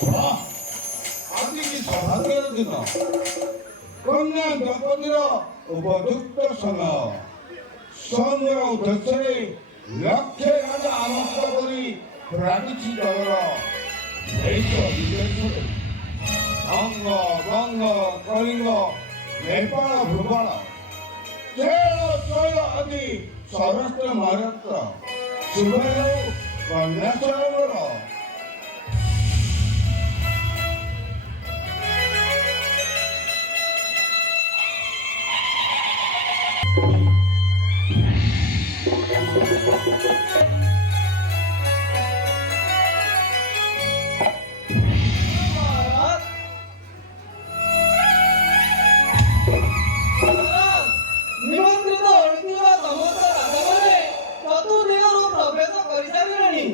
와, 아직이 사라져야 କନ୍ୟା ଦମ୍ପତିର ଉପଯୁକ୍ତ ସମୟ ସନ୍ଧ୍ୟା ଉଦ୍ଦେଶ୍ୟରେ ଲକ୍ଷେ ରାଜା ଆମନ୍ତ୍ରଣ କରି ରାଗିଛି ଜଗର ଦେଶ ବିଦେଶରେ ଅଙ୍ଗ ବଙ୍ଗ କଳିଙ୍ଗ ନେପାଳ ଭୂଗୋଳ ଚେଳ ଚୈଳ ଆଦି ସୌରାଷ୍ଟ୍ର ମହାରାଷ୍ଟ୍ର ଶୁଭ ହେଉ କନ୍ୟା ସ୍ୱୟଂବର। ନିମନ୍ତ୍ରିତ ହୋଇଥିବା ସମସ୍ତ ରାଜାମାନେ ଚତୁର୍ଦିଗରୁ ପ୍ରବେଶ କରିସାରିଲେଣି।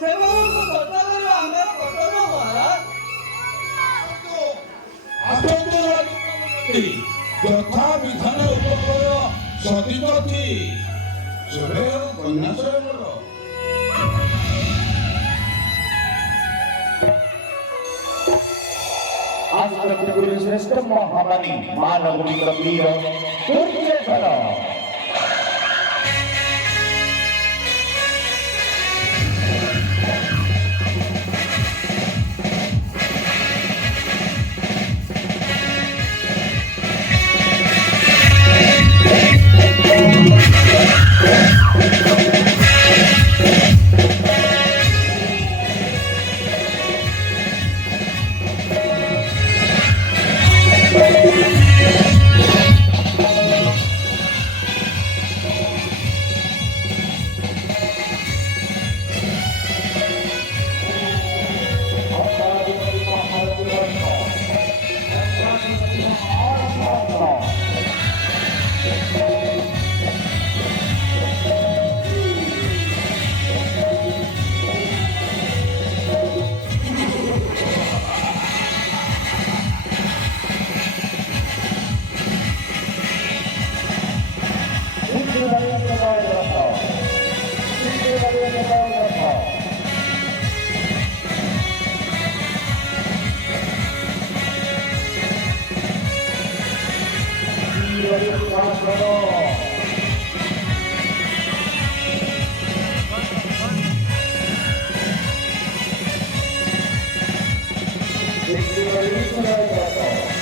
ସେମାନଙ୍କୁ ଚର୍ଚ୍ଚା କରିବା ଆମର କର୍ତ୍ତବ୍ୟ ମହାରାଜ। ଆସନ୍ତୁ ରାଜକୁମାରୀ, ଯଥା ବିଧାନ ଉପକୂଳ ସତୀପତି ଶୁଭେ ହେଉ କନ୍ୟା ସ୍ୱୟଂବର। आजतक श्रेष्ठ महामानी मानव वीर दुर्योधन Thank you.